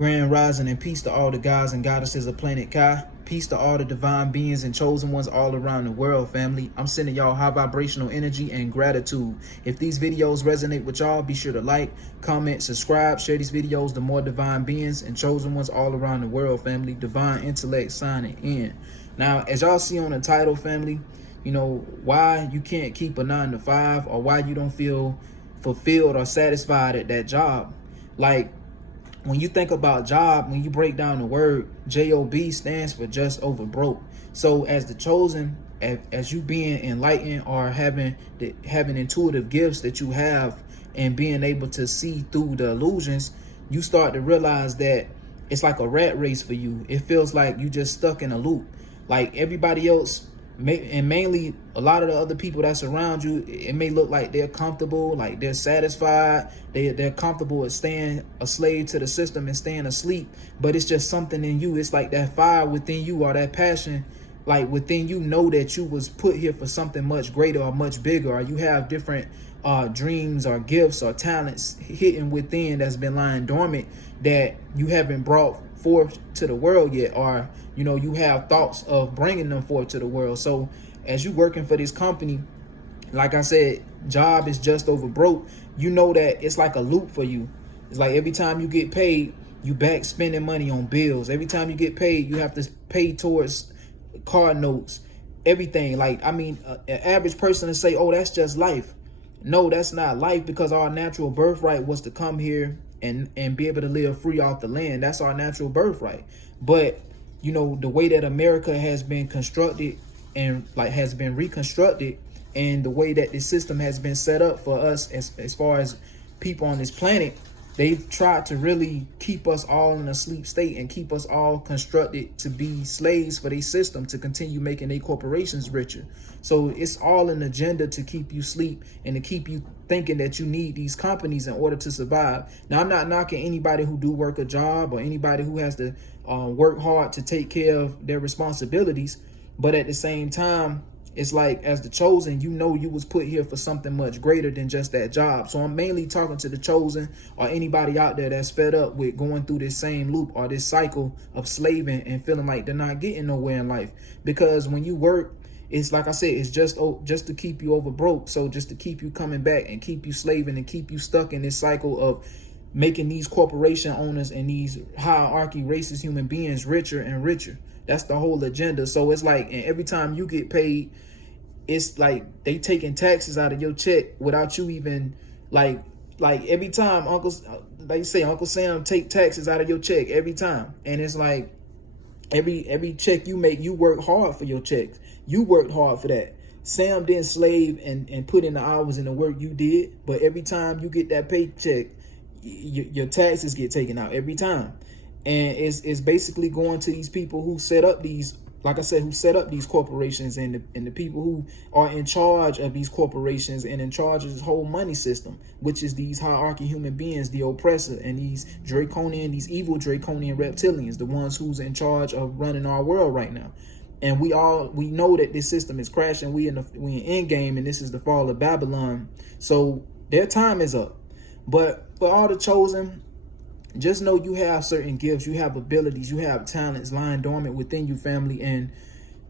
Grand rising and peace to all the gods and goddesses of planet Kai. Peace to all the divine beings and chosen ones all around the world, family. I'm sending y'all high vibrational energy and gratitude. If these videos resonate with y'all, be sure to like, comment, subscribe, share these videos to more divine beings and chosen ones all around the world, family. Divine intellect signing in. Now, as y'all see on the title, family, you know, why you can't keep a 9 to 5 or why you don't feel fulfilled or satisfied at that job. Like, when you think about job, when you break down the word, job stands for just over broke. So as the chosen, as you being enlightened or having intuitive gifts that you have and being able to see through the illusions, you start to realize that it's like a rat race for you. It feels like you just stuck in a loop. Like everybody else, and mainly a lot of the other people that's around you, it may look like they're comfortable, like they're satisfied, they're comfortable with staying a slave to the system and staying asleep, but it's just something in you. It's like that fire within you or that passion like within you know that you was put here for something much greater or much bigger, or you have different dreams or gifts or talents hidden within that's been lying dormant that you haven't brought forth to the world yet, or you know, you have thoughts of bringing them forth to the world. So as you working for this company, like I said, job is just over broke. You know that it's like a loop for you. It's like every time you get paid, you back spending money on bills. Every time you get paid, you have to pay towards car notes, everything. Like, I mean, an average person to say, oh, that's just life. No, that's not life, because our natural birthright was to come here and be able to live free off the land. That's our natural birthright. But you know, the way that America has been constructed and like has been reconstructed, and the way that the system has been set up for us as far as people on this planet, they've tried to really keep us all in a sleep state and keep us all constructed to be slaves for their system, to continue making their corporations richer. So it's all an agenda to keep you sleep and to keep you thinking that you need these companies in order to survive. Now, I'm not knocking anybody who do work a job or anybody who has to work hard to take care of their responsibilities. But at the same time, it's like, as the chosen, you know you was put here for something much greater than just that job. So I'm mainly talking to the chosen or anybody out there that's fed up with going through this same loop or this cycle of slaving and feeling like they're not getting nowhere in life. Because when you work, it's like I said, it's just to keep you over broke. So just to keep you coming back and keep you slaving and keep you stuck in this cycle of making these corporation owners and these hierarchy racist human beings richer and richer. That's the whole agenda. So it's like, and every time you get paid, it's like they taking taxes out of your check without you even like every time Uncle Sam take taxes out of your check every time. And it's like every check you make, you work hard for your checks. You worked hard for that. Sam didn't slave and put in the hours and the work you did, but every time you get that paycheck, your taxes get taken out every time. And it's basically going to these people who set up these, like I said, who set up these corporations, and the people who are in charge of these corporations and in charge of this whole money system, which is these hierarchy human beings, the oppressor, and these evil draconian reptilians, the ones who's in charge of running our world right now. And we know that this system is crashing. We in end game, and this is the fall of Babylon. So their time is up. But for all the chosen, just know you have certain gifts, you have abilities, you have talents lying dormant within you, family. And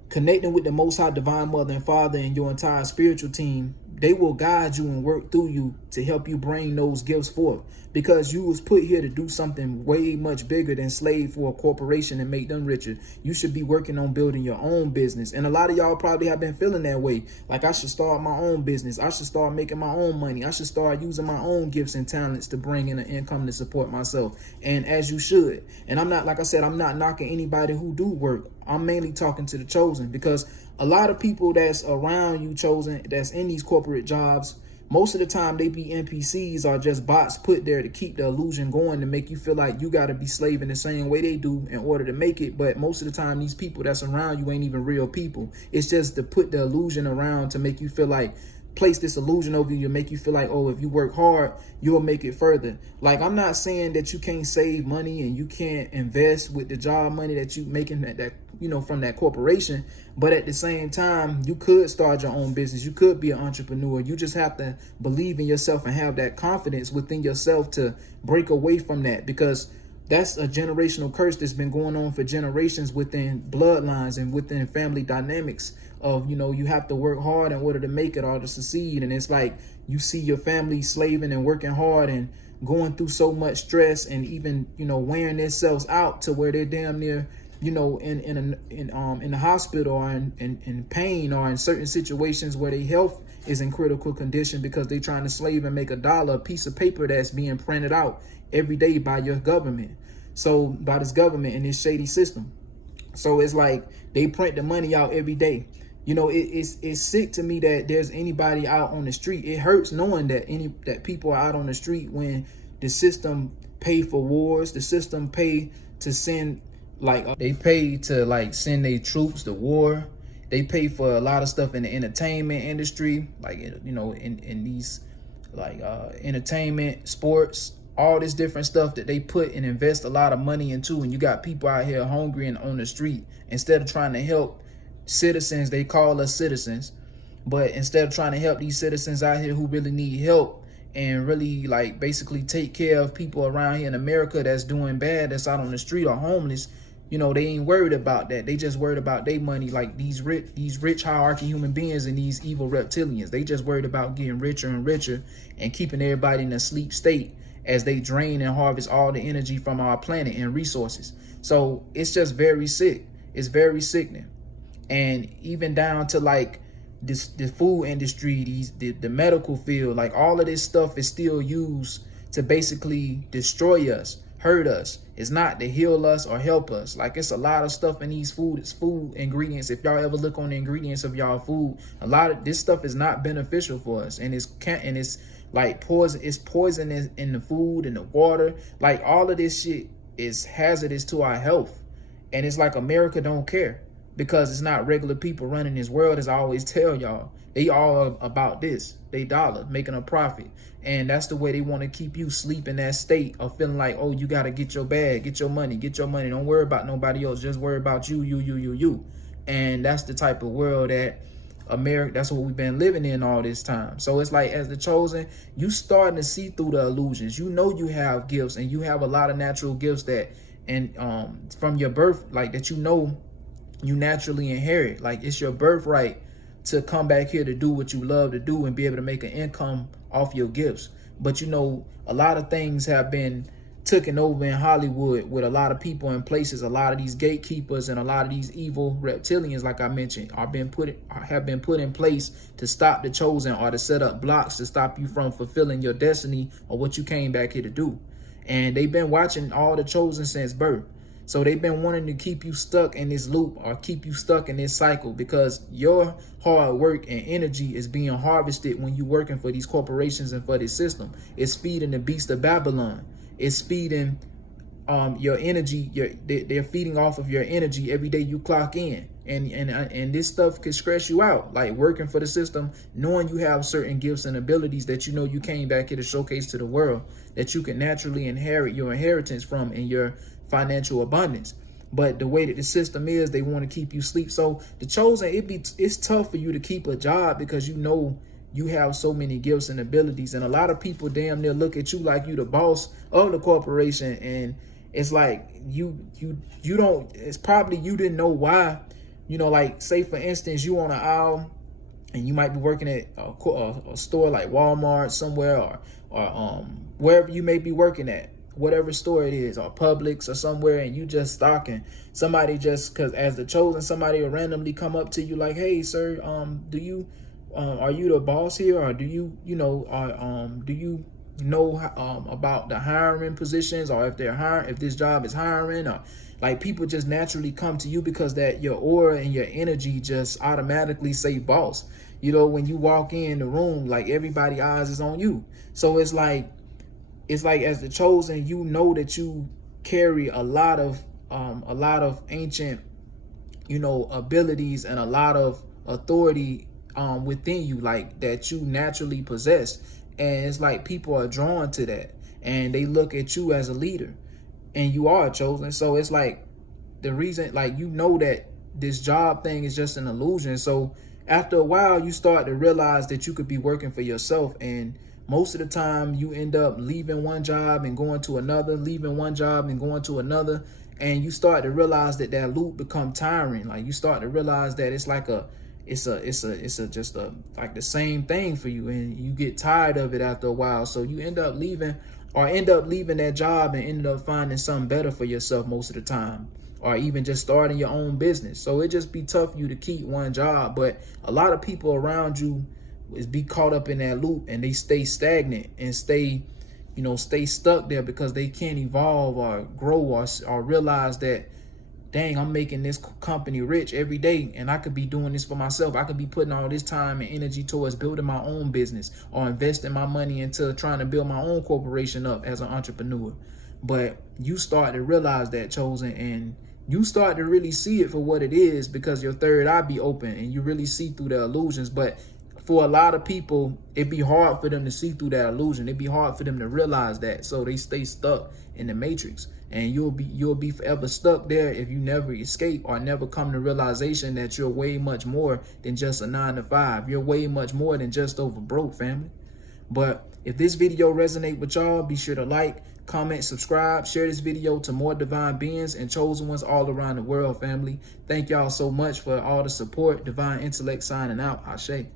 connecting with the Most High Divine Mother and Father and your entire spiritual team, they will guide you and work through you to help you bring those gifts forth, because you was put here to do something way much bigger than slave for a corporation and make them richer. You should be working on building your own business. And a lot of y'all probably have been feeling that way. Like, I should start my own business. I should start making my own money. I should start using my own gifts and talents to bring in an income to support myself. And as you should. And I'm not, like I said, I'm not knocking anybody who do work. I'm mainly talking to the chosen, because a lot of people that's around you, chosen, that's in these corporate jobs, most of the time they be NPCs or just bots put there to keep the illusion going, to make you feel like you got to be slaving the same way they do in order to make it. But most of the time, these people that's around you ain't even real people. It's just to put the illusion around to make you feel like, place this illusion over you to make you feel like, oh, if you work hard, you'll make it further. Like, I'm not saying that you can't save money and you can't invest with the job money that you making that you know, from that corporation, but at the same time, you could start your own business. You could be an entrepreneur. You just have to believe in yourself and have that confidence within yourself to break away from that, because That's a generational curse that's been going on for generations within bloodlines and within family dynamics of, you have to work hard in order to make it or to succeed. And it's like you see your family slaving and working hard and going through so much stress and even, wearing themselves out to where they're damn near, in the hospital or in pain or in certain situations where their health is in critical condition because they're trying to slave and make a piece of paper that's being printed out every day by your government. So by this government and this shady system. So it's like they print the money out every day. It's sick to me that there's anybody out on the street. It hurts knowing that people are out on the street when the system pay for wars, the system pay to send, they pay to send their troops to war. They pay for a lot of stuff in the entertainment industry, in these entertainment, sports, all this different stuff that they put and invest a lot of money into. And you got people out here hungry and on the street. Instead of trying to help citizens, they call us citizens, but instead of trying to help these citizens out here who really need help and really basically take care of people around here in America that's doing bad, that's out on the street or homeless, they ain't worried about that. They just worried about their money, like these rich hierarchy human beings and these evil reptilians. They just worried about getting richer and richer and keeping everybody in a sleep state as they drain and harvest all the energy from our planet and resources. So it's just very sick. It's very sickening. And even down to the food industry, the medical field, all of this stuff is still used to basically destroy us, hurt us. It's not to heal us or help us. It's a lot of stuff in these food ingredients. If y'all ever look on the ingredients of y'all food, a lot of this stuff is not beneficial for us, and it's poison. It's poison in the food and the water. All of this shit is hazardous to our health, and it's like America don't care. Because it's not regular people running this world, as I always tell y'all. They all about this. They dollar, making a profit. And that's the way they want to keep you sleep in that state of feeling like, oh, you got to get your bag, get your money. Don't worry about nobody else. Just worry about you. And that's the type of world that America, that's what we've been living in all this time. So it's like, as the chosen, you starting to see through the illusions. You have gifts, and you have a lot of natural gifts that, and from your birth, that you naturally inherit. It's your birthright to come back here to do what you love to do and be able to make an income off your gifts. But a lot of things have been taken over in Hollywood with a lot of people in places. A lot of these gatekeepers and a lot of these evil reptilians, like I mentioned, have been put in place to stop the chosen or to set up blocks to stop you from fulfilling your destiny or what you came back here to do. And they've been watching all the chosen since birth. So they've been wanting to keep you stuck in this loop or keep you stuck in this cycle, because your hard work and energy is being harvested when you're working for these corporations and for this system. It's feeding the beast of Babylon. It's feeding your energy. They're feeding off of your energy every day you clock in. And this stuff could stress you out, working for the system, knowing you have certain gifts and abilities that you came back here to showcase to the world, that you can naturally inherit your inheritance from in your financial abundance. But the way that the system is, they want to keep you sleep. So the chosen, it's tough for you to keep a job because you have so many gifts and abilities, and a lot of people damn near look at you like you the boss of the corporation, and it's like you don't. It's probably you didn't know why. Say for instance, you on an aisle and you might be working at a store like Walmart somewhere, or wherever you may be working at, whatever store it is, or Publix or somewhere, and you just stocking. Somebody just, because as the chosen, somebody will randomly come up to you like, hey sir, do you are you the boss here, or do you know about the hiring positions, or if they're hiring, if this job is hiring, or people just naturally come to you because that your aura and your energy just automatically say boss. When you walk in the room, everybody's eyes is on you. So it's like as the chosen, that you carry a lot of ancient, abilities and a lot of authority within you, that you naturally possess. And it's like people are drawn to that, and they look at you as a leader, and you are chosen. So it's like the reason, that this job thing is just an illusion. So after a while, you start to realize that you could be working for yourself. And most of the time you end up leaving one job and going to another, leaving one job and going to another. And you start to realize that that loop become tiring. Like you start to realize that it's like it's just like the same thing for you, and you get tired of it after a while. So you end up leaving that job and end up finding something better for yourself most of the time, or even just starting your own business. So it just be tough for you to keep one job. But a lot of people around you is be caught up in that loop, and they stay stagnant and stay stuck there because they can't evolve or grow or realize that, dang, I'm making this company rich every day, and I could be doing this for myself. I could be putting all this time and energy towards building my own business or investing my money into trying to build my own corporation up as an entrepreneur. But you start to realize that, Chosen, and you start to really see it for what it is, because your third eye be open and you really see through the illusions. But for a lot of people, it'd be hard for them to see through that illusion. It'd be hard for them to realize that. So they stay stuck in the matrix, and you'll be forever stuck there if you never escape or never come to realization that you're way much more than just a 9-to-5. You're way much more than just over broke, family. But if this video resonate with y'all, be sure to like, comment, subscribe, share this video to more divine beings and chosen ones all around the world, family. Thank y'all so much for all the support. Divine Intellect signing out. Ashe.